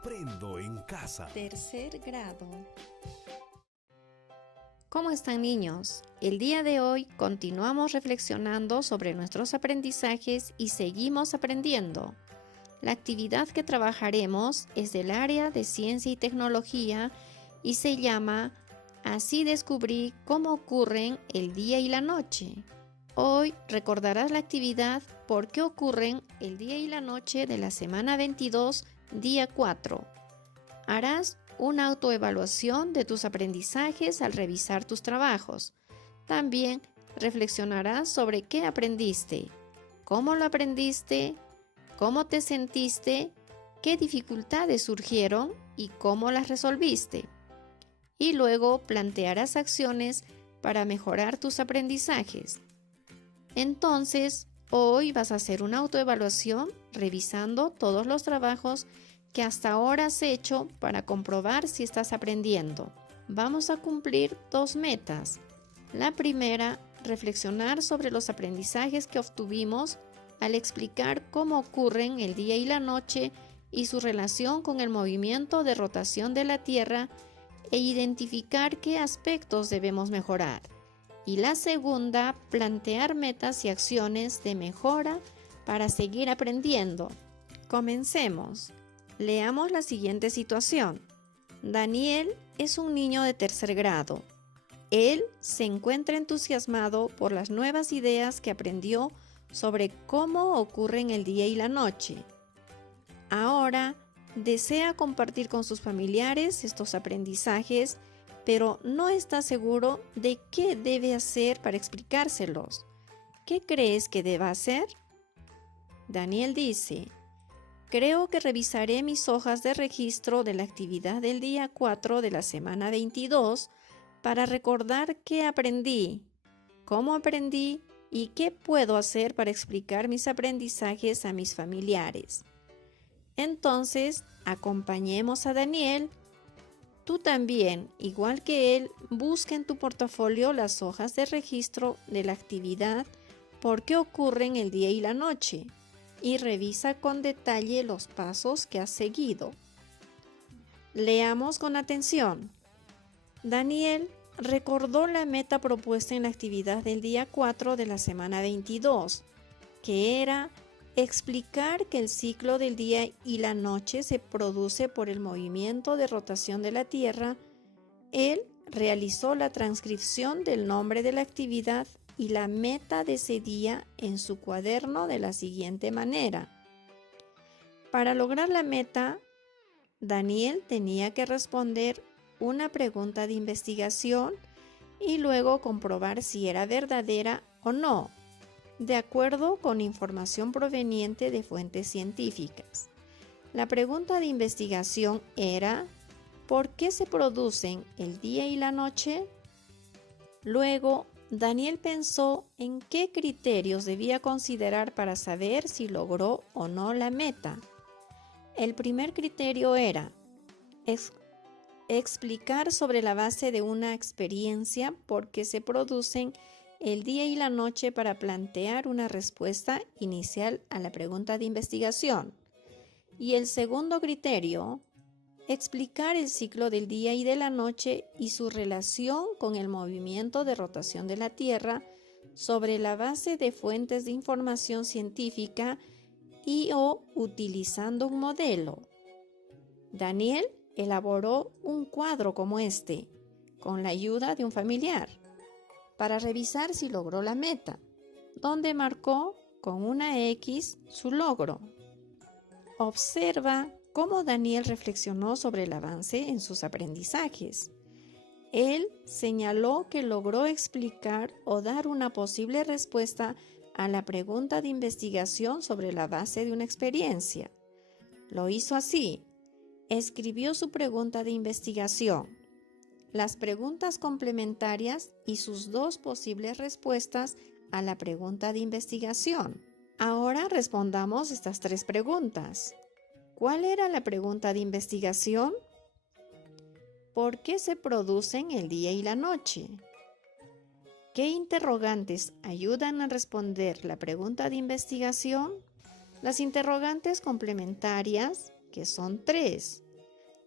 Aprendo en casa. Tercer grado. ¿Cómo están, niños? El día de hoy continuamos reflexionando sobre nuestros aprendizajes y seguimos aprendiendo. La actividad que trabajaremos es del área de ciencia y tecnología y se llama Así descubrí cómo ocurren el día y la noche. Hoy recordarás la actividad por qué ocurren el día y la noche de la semana 22, día 4. Harás una autoevaluación de tus aprendizajes al revisar tus trabajos. También reflexionarás sobre qué aprendiste, cómo lo aprendiste, cómo te sentiste, qué dificultades surgieron y cómo las resolviste. Y luego plantearás acciones para mejorar tus aprendizajes. Entonces, hoy vas a hacer una autoevaluación revisando todos los trabajos que hasta ahora has hecho para comprobar si estás aprendiendo. Vamos a cumplir 2 metas. La primera, reflexionar sobre los aprendizajes que obtuvimos al explicar cómo ocurren el día y la noche y su relación con el movimiento de rotación de la Tierra e identificar qué aspectos debemos mejorar. Y la segunda, plantear metas y acciones de mejora para seguir aprendiendo. Comencemos. Leamos la siguiente situación. Daniel es un niño de tercer grado. Él se encuentra entusiasmado por las nuevas ideas que aprendió sobre cómo ocurren el día y la noche. Ahora desea compartir con sus familiares estos aprendizajes, pero no está seguro de qué debe hacer para explicárselos. ¿Qué crees que deba hacer? Daniel dice: creo que revisaré mis hojas de registro de la actividad del día 4 de la semana 22 para recordar qué aprendí, cómo aprendí y qué puedo hacer para explicar mis aprendizajes a mis familiares. Entonces, acompañemos a Daniel. Tú también, igual que él, busca en tu portafolio las hojas de registro de la actividad por qué ocurren el día y la noche y revisa con detalle los pasos que has seguido. Leamos con atención. Daniel recordó la meta propuesta en la actividad del día 4 de la semana 22, que era explicar que el ciclo del día y la noche se produce por el movimiento de rotación de la Tierra. Él realizó la transcripción del nombre de la actividad y la meta de ese día en su cuaderno de la siguiente manera. Para lograr la meta, Daniel tenía que responder una pregunta de investigación y luego comprobar si era verdadera o no, de acuerdo con información proveniente de fuentes científicas. La pregunta de investigación era: ¿por qué se producen el día y la noche? Luego, Daniel pensó en qué criterios debía considerar para saber si logró o no la meta. El primer criterio era explicar sobre la base de una experiencia por qué se producen el día y la noche para plantear una respuesta inicial a la pregunta de investigación. Y el segundo criterio, explicar el ciclo del día y de la noche y su relación con el movimiento de rotación de la Tierra sobre la base de fuentes de información científica y o utilizando un modelo. Daniel elaboró un cuadro como este, con la ayuda de un familiar, para revisar si logró la meta, donde marcó con una X su logro. Observa cómo Daniel reflexionó sobre el avance en sus aprendizajes. Él señaló que logró explicar o dar una posible respuesta a la pregunta de investigación sobre la base de una experiencia. Lo hizo así. Escribió su pregunta de investigación, las preguntas complementarias y sus 2 posibles respuestas a la pregunta de investigación. Ahora respondamos estas 3 preguntas. ¿Cuál era la pregunta de investigación? ¿Por qué se producen el día y la noche? ¿Qué interrogantes ayudan a responder la pregunta de investigación? Las interrogantes complementarias, que son 3,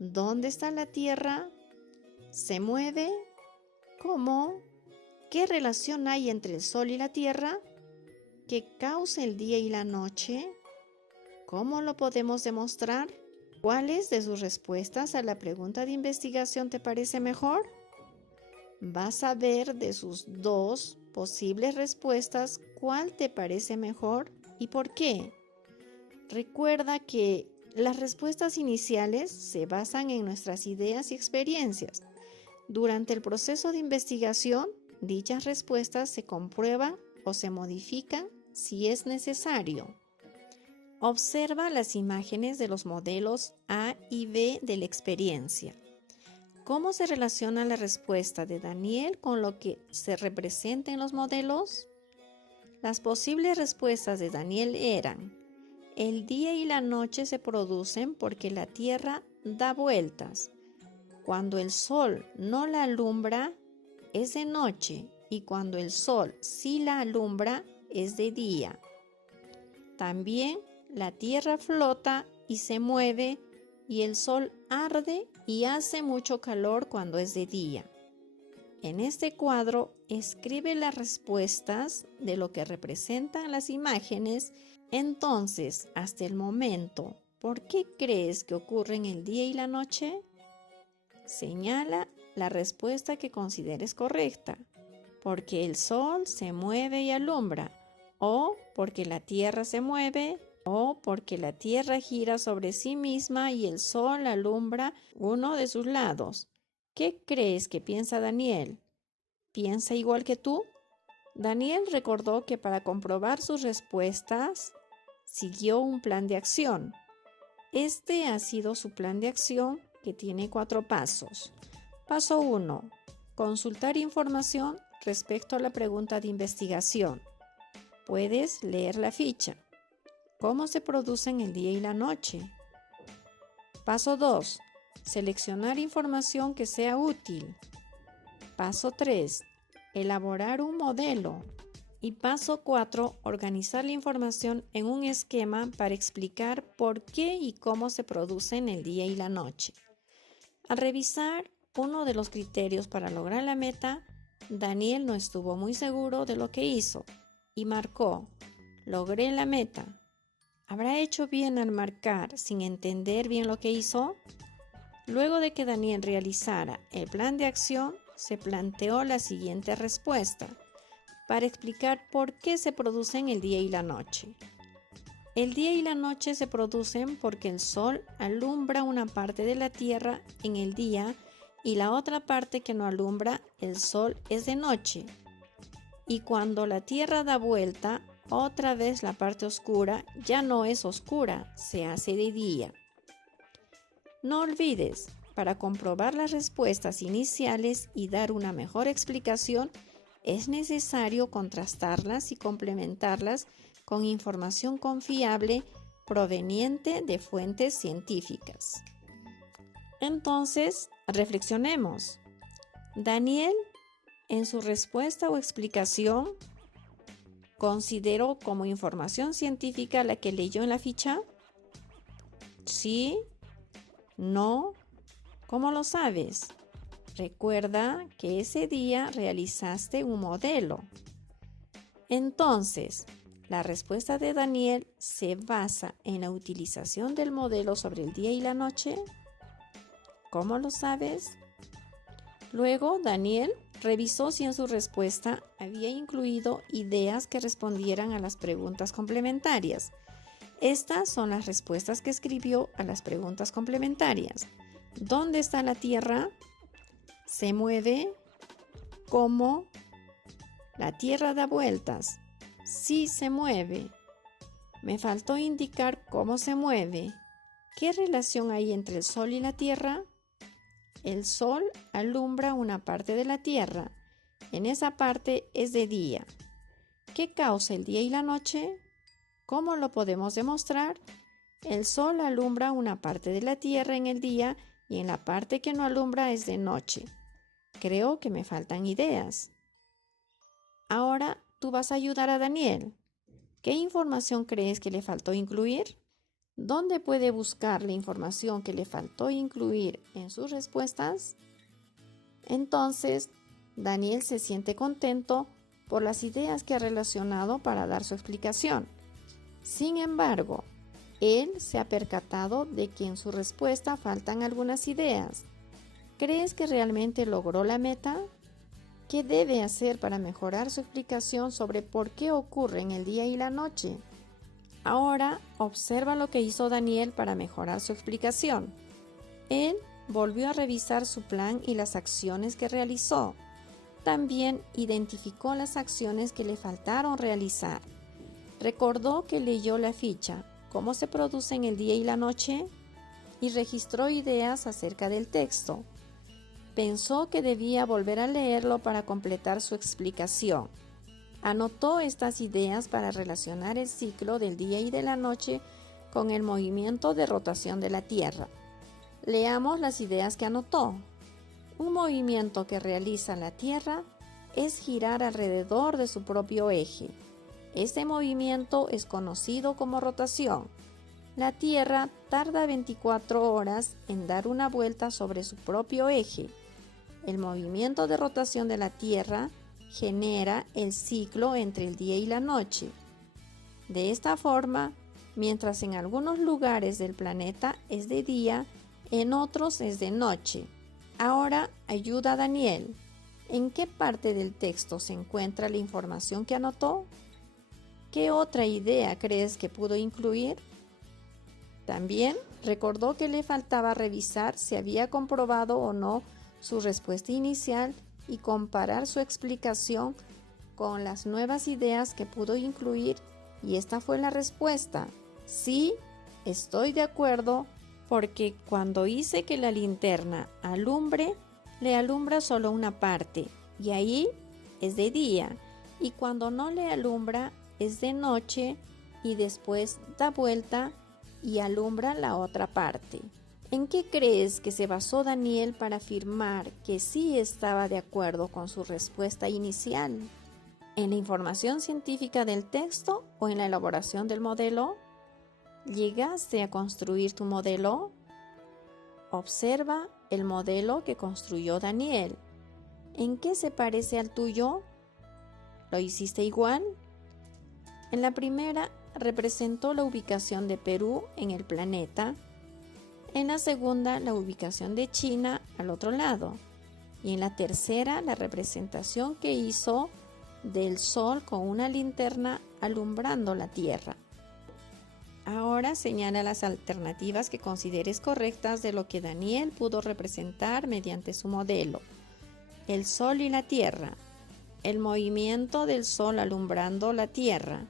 ¿Dónde está la Tierra? ¿Se mueve? ¿Cómo? ¿Qué relación hay entre el Sol y la Tierra? ¿Qué causa el día y la noche? ¿Cómo lo podemos demostrar? ¿Cuáles de sus respuestas a la pregunta de investigación te parece mejor? Vas a ver de sus dos posibles respuestas cuál te parece mejor y por qué. Recuerda que las respuestas iniciales se basan en nuestras ideas y experiencias. Durante el proceso de investigación, dichas respuestas se comprueban o se modifican si es necesario. Observa las imágenes de los modelos A y B de la experiencia. ¿Cómo se relaciona la respuesta de Daniel con lo que se representa en los modelos? Las posibles respuestas de Daniel eran: el día y la noche se producen porque la Tierra da vueltas. Cuando el sol no la alumbra, es de noche, y cuando el sol sí la alumbra, es de día. También la Tierra flota y se mueve, y el sol arde y hace mucho calor cuando es de día. En este cuadro, escribe las respuestas de lo que representan las imágenes. Entonces, hasta el momento, ¿por qué crees que ocurren el día y la noche? Señala la respuesta que consideres correcta. Porque el sol se mueve y alumbra, o porque la Tierra se mueve, o porque la Tierra gira sobre sí misma y el sol alumbra uno de sus lados. ¿Qué crees que piensa Daniel? ¿Piensa igual que tú? Daniel recordó que para comprobar sus respuestas, siguió un plan de acción. Este ha sido su plan de acción, que tiene 4 pasos. Paso 1. Consultar información respecto a la pregunta de investigación. Puedes leer la ficha. ¿Cómo se producen el día y la noche? Paso 2. Seleccionar información que sea útil. Paso 3. Elaborar un modelo. Y paso 4. Organizar la información en un esquema para explicar por qué y cómo se producen el día y la noche. Al revisar uno de los criterios para lograr la meta, Daniel no estuvo muy seguro de lo que hizo y marcó: logré la meta. ¿Habrá hecho bien al marcar sin entender bien lo que hizo? Luego de que Daniel realizara el plan de acción, se planteó la siguiente respuesta para explicar por qué se producen el día y la noche. El día y la noche se producen porque el sol alumbra una parte de la Tierra en el día y la otra parte que no alumbra el sol es de noche. Y cuando la Tierra da vuelta, otra vez la parte oscura ya no es oscura, se hace de día. No olvides, para comprobar las respuestas iniciales y dar una mejor explicación, es necesario contrastarlas y complementarlas con información confiable proveniente de fuentes científicas. Entonces, reflexionemos. Daniel, en su respuesta o explicación, ¿consideró como información científica la que leyó en la ficha? ¿Sí? ¿No? ¿Cómo lo sabes? Recuerda que ese día realizaste un modelo. Entonces, la respuesta de Daniel se basa en la utilización del modelo sobre el día y la noche. ¿Cómo lo sabes? Luego, Daniel revisó si en su respuesta había incluido ideas que respondieran a las preguntas complementarias. Estas son las respuestas que escribió a las preguntas complementarias. ¿Dónde está la Tierra? ¿Se mueve? ¿Cómo? ¿La Tierra da vueltas? Sí, se mueve. Me faltó indicar cómo se mueve. ¿Qué relación hay entre el Sol y la Tierra? El Sol alumbra una parte de la Tierra. En esa parte es de día. ¿Qué causa el día y la noche? ¿Cómo lo podemos demostrar? El Sol alumbra una parte de la Tierra en el día y en la parte que no alumbra es de noche. Creo que me faltan ideas. Ahora tú vas a ayudar a Daniel. ¿Qué información crees que le faltó incluir? ¿Dónde puede buscar la información que le faltó incluir en sus respuestas? Entonces, Daniel se siente contento por las ideas que ha relacionado para dar su explicación. Sin embargo, él se ha percatado de que en su respuesta faltan algunas ideas. ¿Crees que realmente logró la meta? ¿Qué debe hacer para mejorar su explicación sobre por qué ocurren el día y la noche? Ahora observa lo que hizo Daniel para mejorar su explicación. Él volvió a revisar su plan y las acciones que realizó. También identificó las acciones que le faltaron realizar. Recordó que leyó la ficha ¿Cómo se producen el día y la noche? Y registró ideas acerca del texto. Pensó que debía volver a leerlo para completar su explicación. Anotó estas ideas para relacionar el ciclo del día y de la noche con el movimiento de rotación de la Tierra. Leamos las ideas que anotó. Un movimiento que realiza la Tierra es girar alrededor de su propio eje. Este movimiento es conocido como rotación. La Tierra tarda 24 horas en dar una vuelta sobre su propio eje. El movimiento de rotación de la Tierra genera el ciclo entre el día y la noche. De esta forma, mientras en algunos lugares del planeta es de día, en otros es de noche. Ahora ayuda a Daniel. ¿En qué parte del texto se encuentra la información que anotó? ¿Qué otra idea crees que pudo incluir? También recordó que le faltaba revisar si había comprobado o no su respuesta inicial y comparar su explicación con las nuevas ideas que pudo incluir, y esta fue la respuesta. Sí, estoy de acuerdo, porque cuando hice que la linterna alumbre, le alumbra solo una parte, y ahí es de día, y cuando no le alumbra es de noche, y después da vuelta y alumbra la otra parte. ¿En qué crees que se basó Daniel para afirmar que sí estaba de acuerdo con su respuesta inicial? ¿En la información científica del texto o en la elaboración del modelo? ¿Llegaste a construir tu modelo? Observa el modelo que construyó Daniel. ¿En qué se parece al tuyo? ¿Lo hiciste igual? En la primera representó la ubicación de Perú en el planeta. En la segunda, la ubicación de China al otro lado. Y en la tercera, la representación que hizo del Sol con una linterna alumbrando la Tierra. Ahora señala las alternativas que consideres correctas de lo que Daniel pudo representar mediante su modelo. El Sol y la Tierra. El movimiento del Sol alumbrando la Tierra.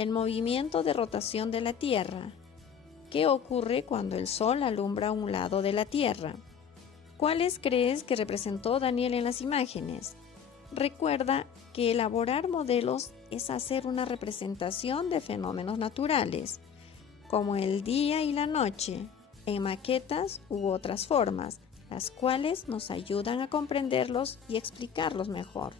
El movimiento de rotación de la Tierra. ¿Qué ocurre cuando el Sol alumbra un lado de la Tierra? ¿Cuáles crees que representó Daniel en las imágenes? Recuerda que elaborar modelos es hacer una representación de fenómenos naturales, como el día y la noche, en maquetas u otras formas, las cuales nos ayudan a comprenderlos y explicarlos mejor.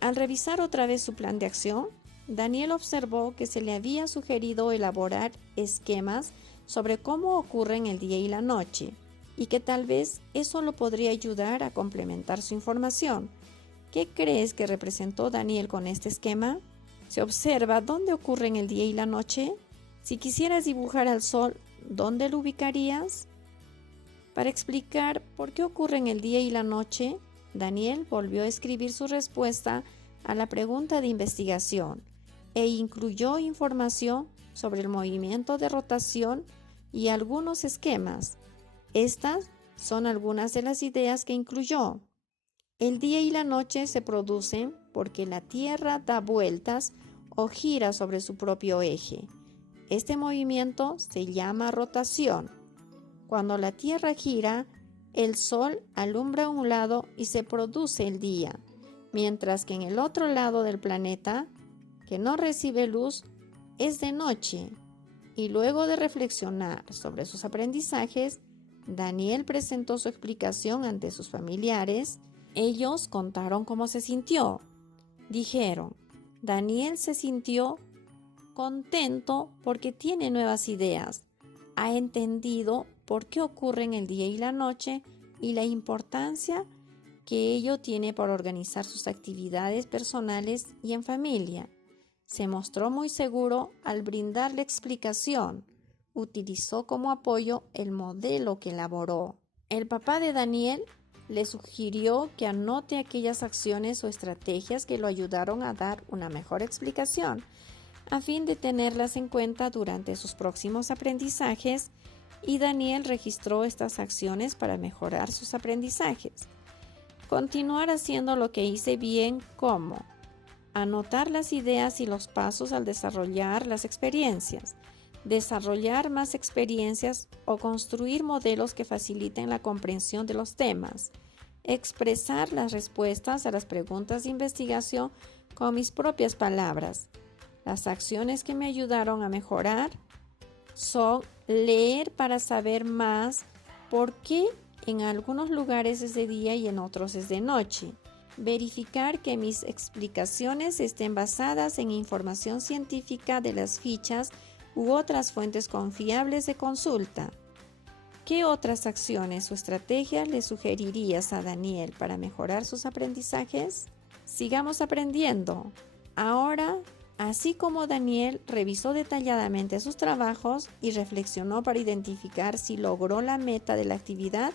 Al revisar otra vez su plan de acción, Daniel observó que se le había sugerido elaborar esquemas sobre cómo ocurren el día y la noche, y que tal vez eso lo podría ayudar a complementar su información. ¿Qué crees que representó Daniel con este esquema? ¿Se observa dónde ocurren el día y la noche? Si quisieras dibujar al Sol, ¿dónde lo ubicarías? Para explicar por qué ocurren el día y la noche, Daniel volvió a escribir su respuesta a la pregunta de investigación e incluyó información sobre el movimiento de rotación y algunos esquemas. Estas son algunas de las ideas que incluyó. El día y la noche se producen porque la Tierra da vueltas o gira sobre su propio eje. Este movimiento se llama rotación. Cuando la Tierra gira, el Sol alumbra un lado y se produce el día, mientras que en el otro lado del planeta, que no recibe luz, es de noche. Y luego de reflexionar sobre sus aprendizajes, Daniel presentó su explicación ante sus familiares. Ellos contaron cómo se sintió. Dijeron, Daniel se sintió contento porque tiene nuevas ideas, ha entendido por qué ocurren el día y la noche y la importancia que ello tiene para organizar sus actividades personales y en familia. Se mostró muy seguro al brindar la explicación. Utilizó como apoyo el modelo que elaboró. El papá de Daniel le sugirió que anote aquellas acciones o estrategias que lo ayudaron a dar una mejor explicación, a fin de tenerlas en cuenta durante sus próximos aprendizajes, y Daniel registró estas acciones para mejorar sus aprendizajes. Continuar haciendo lo que hice bien, como anotar las ideas y los pasos al desarrollar las experiencias, desarrollar más experiencias o construir modelos que faciliten la comprensión de los temas, expresar las respuestas a las preguntas de investigación con mis propias palabras. Las acciones que me ayudaron a mejorar son leer para saber más por qué en algunos lugares es de día y en otros es de noche. Verificar que mis explicaciones estén basadas en información científica de las fichas u otras fuentes confiables de consulta. ¿Qué otras acciones o estrategias le sugerirías a Daniel para mejorar sus aprendizajes? Sigamos aprendiendo. Ahora, así como Daniel revisó detalladamente sus trabajos y reflexionó para identificar si logró la meta de la actividad,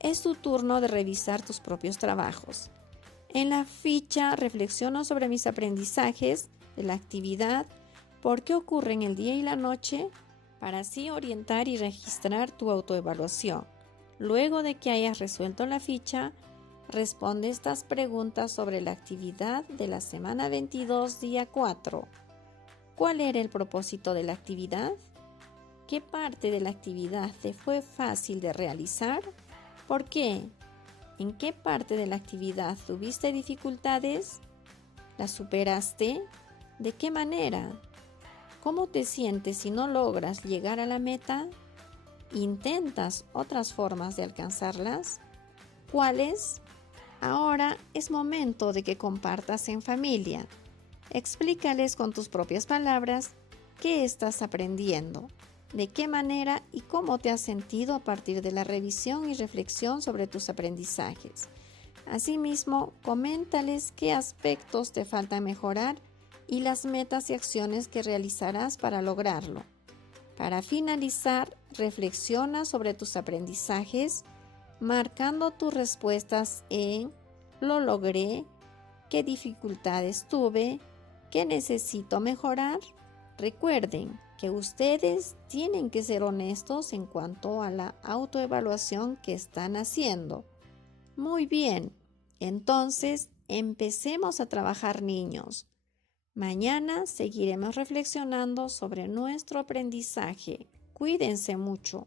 es tu turno de revisar tus propios trabajos. En la ficha reflexiono sobre mis aprendizajes de la actividad, por qué ocurren el día y la noche, para así orientar y registrar tu autoevaluación. Luego de que hayas resuelto la ficha, responde estas preguntas sobre la actividad de la semana 22, día 4. ¿Cuál era el propósito de la actividad? ¿Qué parte de la actividad te fue fácil de realizar? ¿Por qué? ¿En qué parte de la actividad tuviste dificultades? ¿La superaste? ¿De qué manera? ¿Cómo te sientes si no logras llegar a la meta? ¿Intentas otras formas de alcanzarlas? ¿Cuáles? Ahora es momento de que compartas en familia. Explícales con tus propias palabras qué estás aprendiendo, de qué manera y cómo te has sentido a partir de la revisión y reflexión sobre tus aprendizajes. Asimismo, coméntales qué aspectos te faltan mejorar y las metas y acciones que realizarás para lograrlo. Para finalizar, reflexiona sobre tus aprendizajes, marcando tus respuestas en «lo logré», «qué dificultades tuve», «qué necesito mejorar». Recuerden que ustedes tienen que ser honestos en cuanto a la autoevaluación que están haciendo. Muy bien, entonces empecemos a trabajar, niños. Mañana seguiremos reflexionando sobre nuestro aprendizaje. Cuídense mucho.